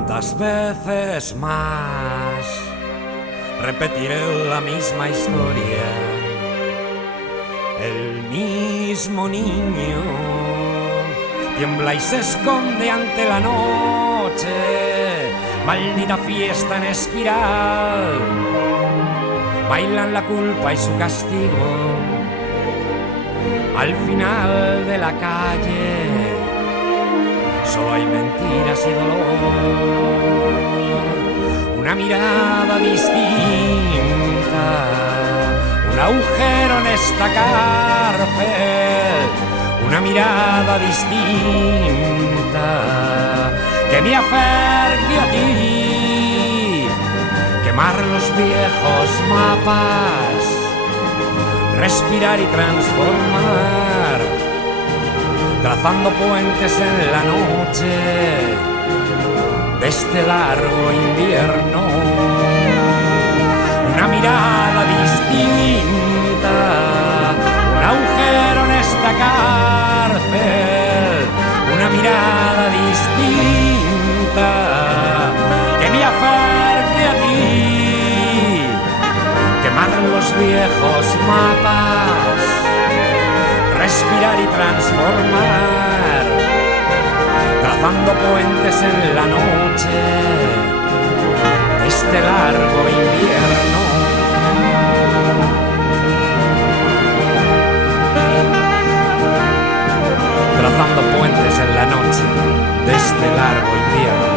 ¿Cuántas veces más repetiré la misma historia? El mismo niño tiembla y se esconde ante la noche. Maldita fiesta en espiral, bailan la culpa y su castigo. Al final de la calle solo hay mentiras y dolor. Una mirada distinta, un agujero en esta cárcel. Una mirada distinta que me acerque a ti. Quemar los viejos mapas, respirar y transformar, trazando puentes en la noche de este largo invierno. Una mirada distinta, un agujero en esta cárcel. Una mirada distinta que me acerque a ti. Quemar los viejos mapas, respirar y transformar, trazando puentes en la noche de este largo invierno. Trazando puentes en la noche de este largo invierno.